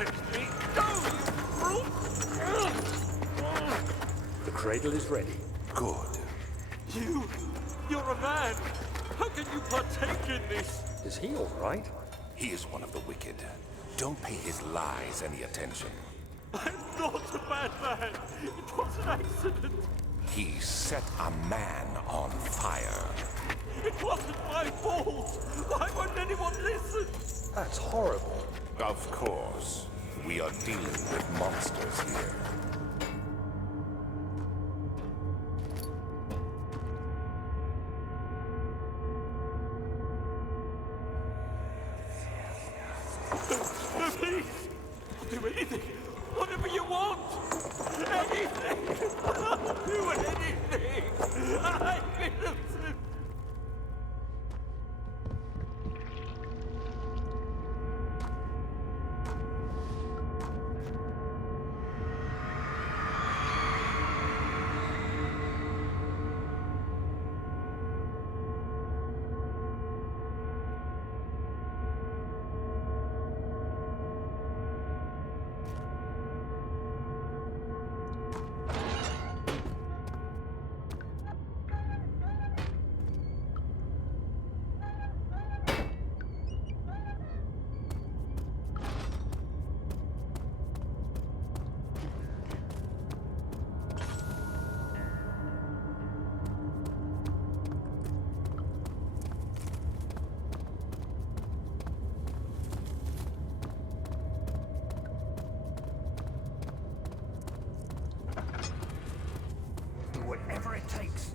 Let me go, you brute! The cradle is ready. Good. You're a man! How can you partake in this? Is he all right? He is one of the wicked. Don't pay his lies any attention. I'm not a bad man! It was an accident! He set a man on fire. It wasn't my fault! Why won't anyone listen? That's horrible. Of course. We are dealing with monsters here. Please! Do anything! Whatever you want! Anything! I'll do anything! I'm innocent! Whatever it takes.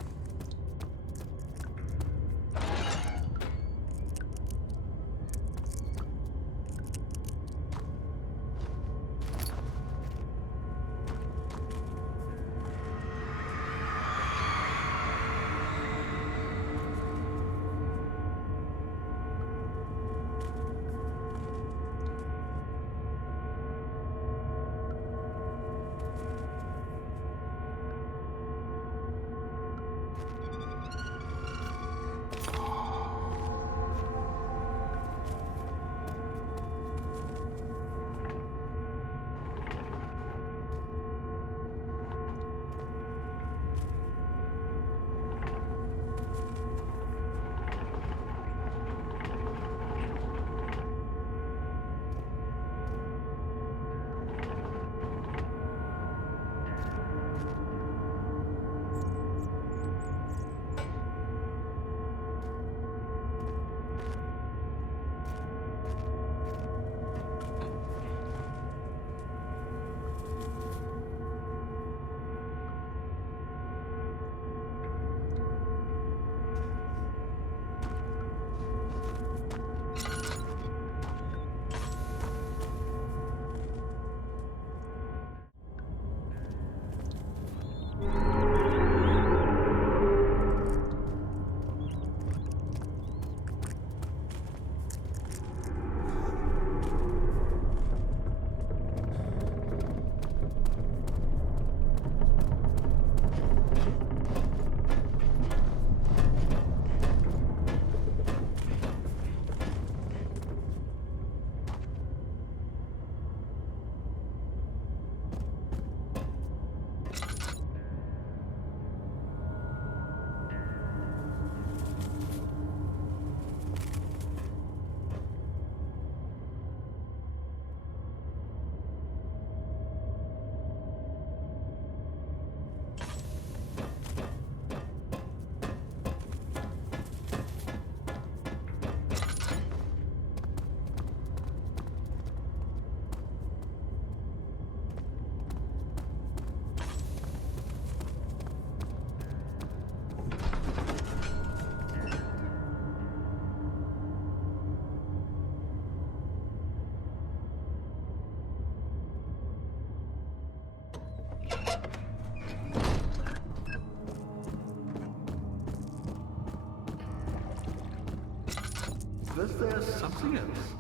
Was there something else?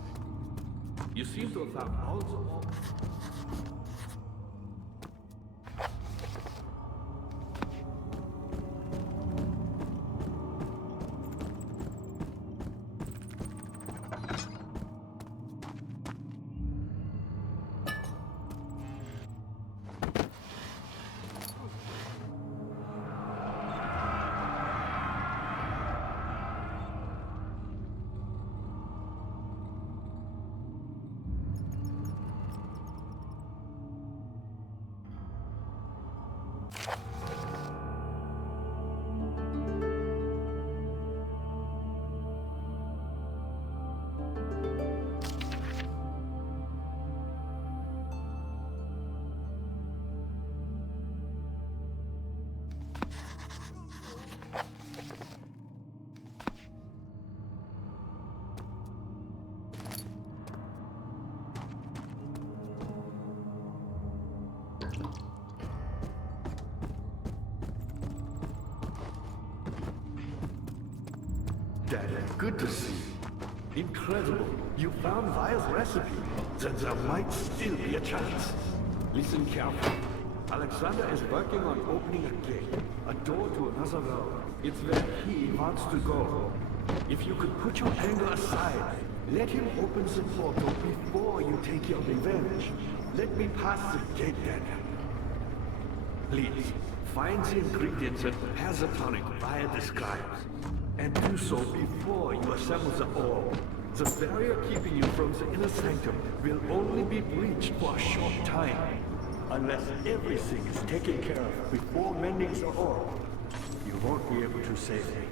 You seem to have found all the... Daddy, good to see you. Incredible. You found Vi's recipe. Then there might still be a chance. Listen carefully. Alexander is working on opening a gate, a door to another world. It's where he wants to go. If you could put your anger aside, let him open the portal before you take your revenge. Let me pass the gate, Daniel. Please, find the ingredients that prepare the tonic Via describes. And do so before you assemble the orb. The barrier keeping you from the inner sanctum will only be breached for a short time. Unless everything is taken care of before mending the orb, you won't be able to save me.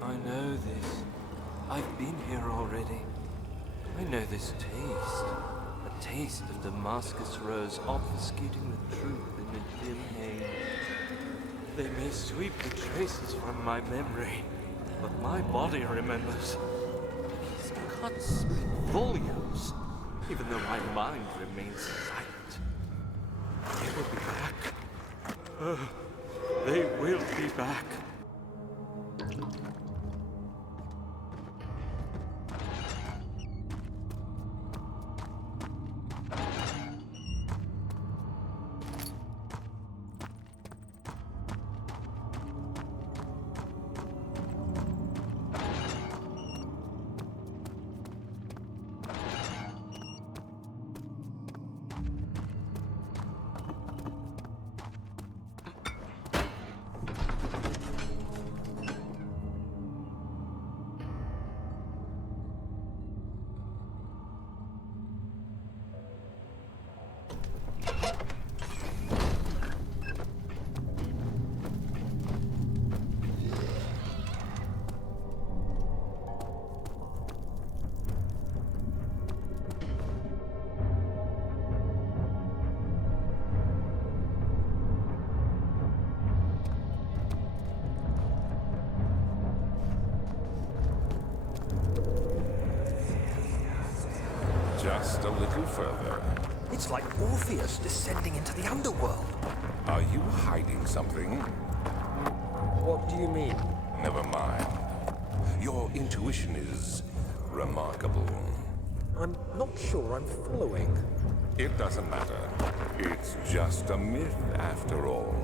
I know this. I've been here already. I know this taste. A taste of Damascus rose obfuscating the truth in a dim haze. They may sweep the traces from my memory, but my body remembers. These cuts speak volumes, even though my mind remains silent. They will be back. They will be back. Just a little further. It's like Orpheus descending into the underworld. Are you hiding something? What do you mean? Never mind. Your intuition is remarkable. I'm not sure I'm following. It doesn't matter. It's just a myth after all.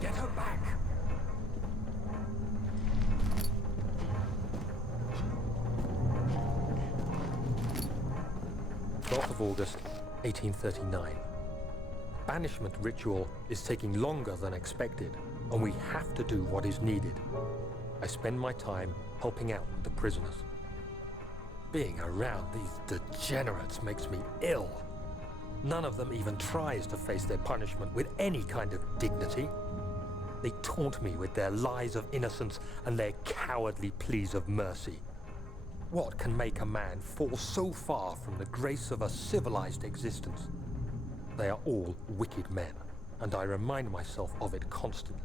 Get her back! 12th of August, 1839. Banishment ritual is taking longer than expected, and we have to do what is needed. I spend my time helping out the prisoners. Being around these degenerates makes me ill. None of them even tries to face their punishment with any kind of dignity. They taunt me with their lies of innocence and their cowardly pleas of mercy. What can make a man fall so far from the grace of a civilized existence? They are all wicked men, and I remind myself of it constantly.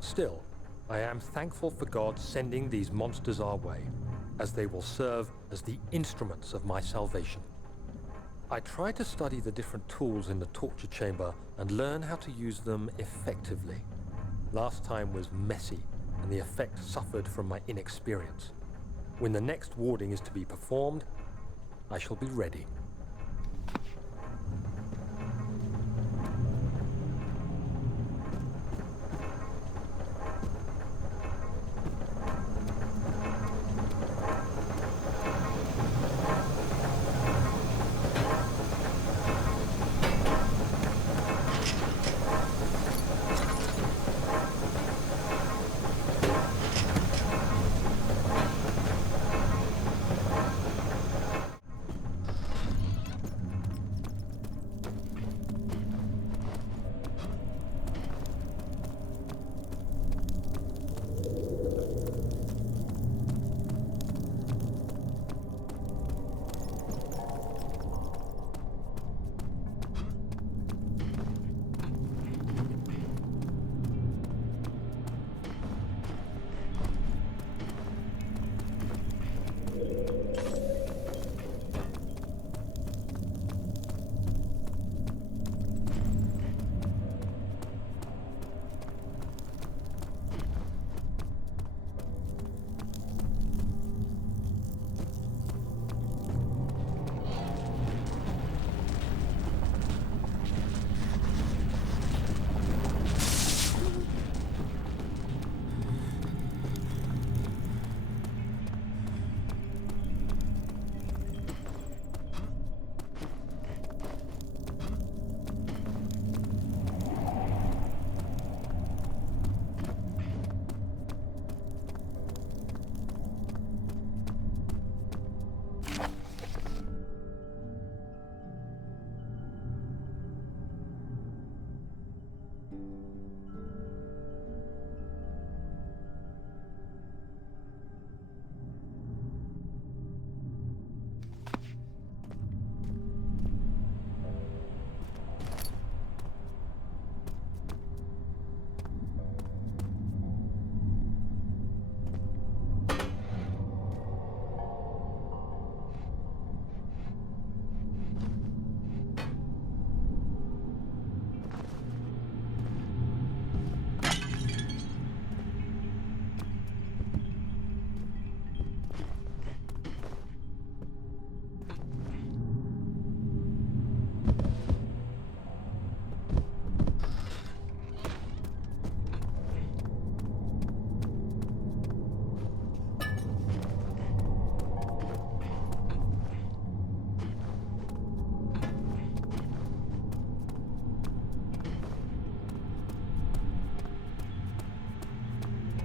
Still, I am thankful for God sending these monsters our way, as they will serve as the instruments of my salvation. I try to study the different tools in the torture chamber and learn how to use them effectively. Last time was messy, and the effect suffered from my inexperience. When the next warding is to be performed, I shall be ready.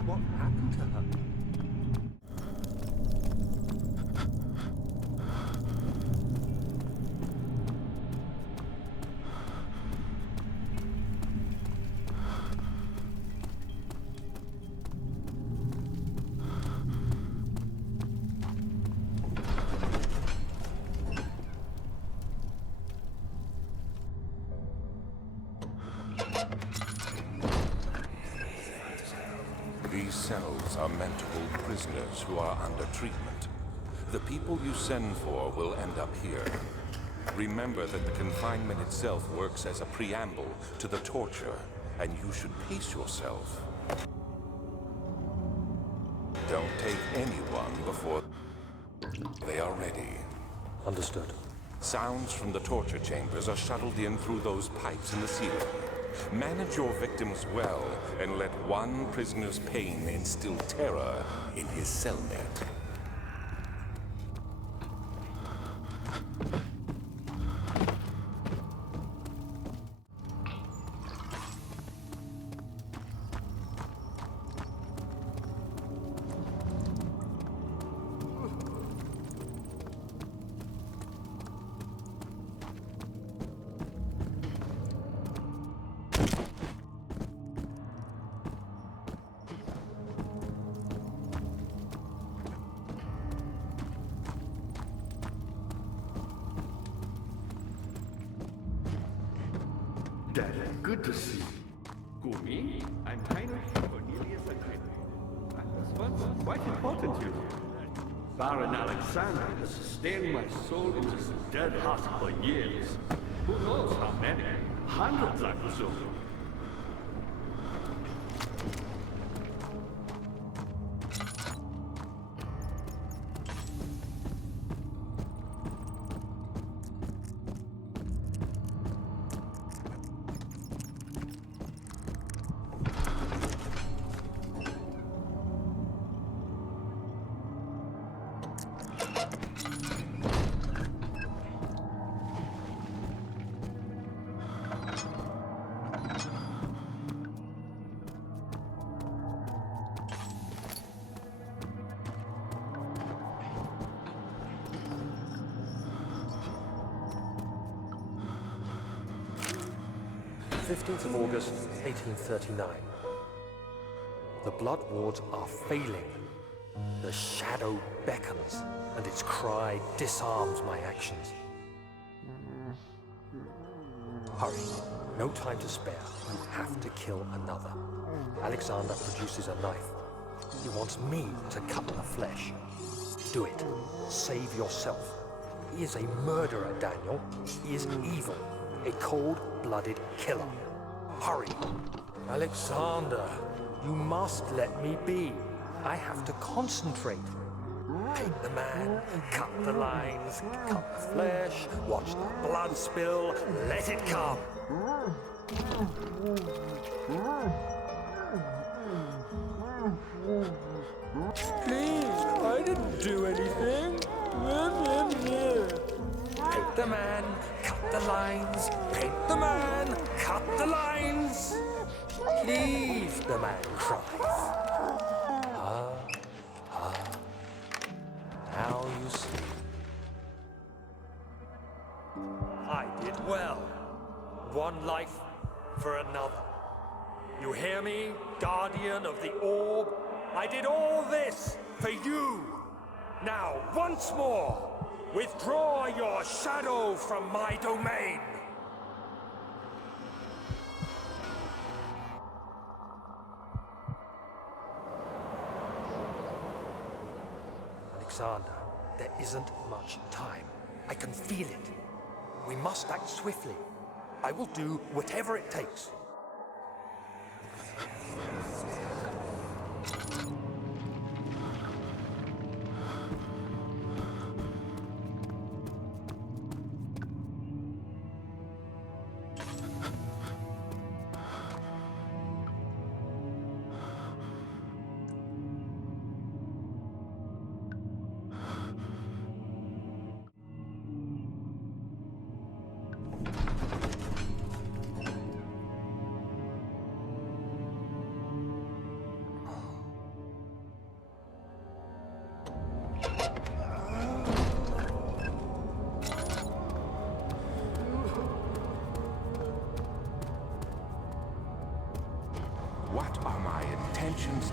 What happened to her? These cells are meant to hold prisoners who are under treatment. The people you send for will end up here. Remember that the confinement itself works as a preamble to the torture, and you should pace yourself. Don't take anyone before they are ready. Understood. Sounds from the torture chambers are shuttled in through those pipes in the ceiling. Manage your victims well, and let one prisoner's pain instill terror in his cellmate. Dad, good to see you. Who, me? I'm Heinrich Cornelius Heinrich. I was once quite important, you know. Baron Alexander has sustained my soul into some dead husk for years. Who knows how many? Hundreds, I presume. August 1839. The blood wards are failing. The shadow beckons, and its cry disarms my actions. Hurry. No time to spare. You have to kill another. Alexander produces a knife. He wants me to cut the flesh. Do it. Save yourself. He is a murderer, Daniel. He is evil. A cold-blooded killer. Hurry. Alexander, you must let me be. I have to concentrate. Take the man, cut the lines, cut the flesh, watch the blood spill, let it come. Please, I didn't do anything. Paint the man, cut the lines. Paint the man, cut the lines. Please, the man cries. Now you see. I did well. One life for another. You hear me, guardian of the orb? I did all this for you. Now, once more, withdraw your shadow from my domain. Alexander, there isn't much time. I can feel it. We must act swiftly. I will do whatever it takes.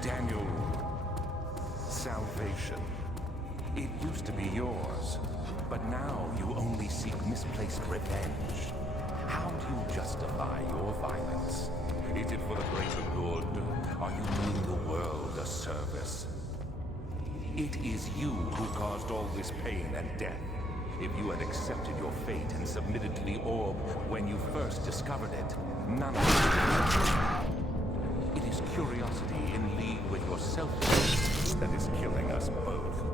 Daniel, salvation. It used to be yours, but now you only seek misplaced revenge. How do you justify your violence? Is it for the greater good? Are you doing the world a service? It is you who caused all this pain and death. If you had accepted your fate and submitted to the orb when you first discovered it, none of it. It is curiosity in league with your selfishness that is killing us both.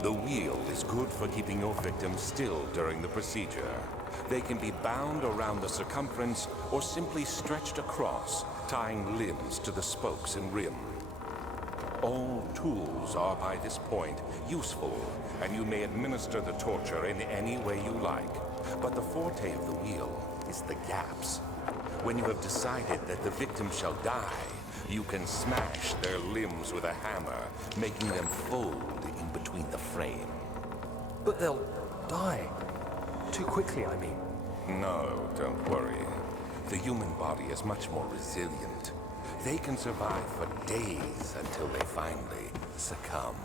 The wheel is good for keeping your victims still during the procedure. They can be bound around the circumference or simply stretched across, tying limbs to the spokes and rim. All tools are by this point useful, and you may administer the torture in any way you like. But the forte of the wheel is the gaps. When you have decided that the victim shall die, you can smash their limbs with a hammer, making them fold in between the frame. But they'll die. Too quickly, I mean. No, don't worry. The human body is much more resilient. They can survive for days until they finally succumb.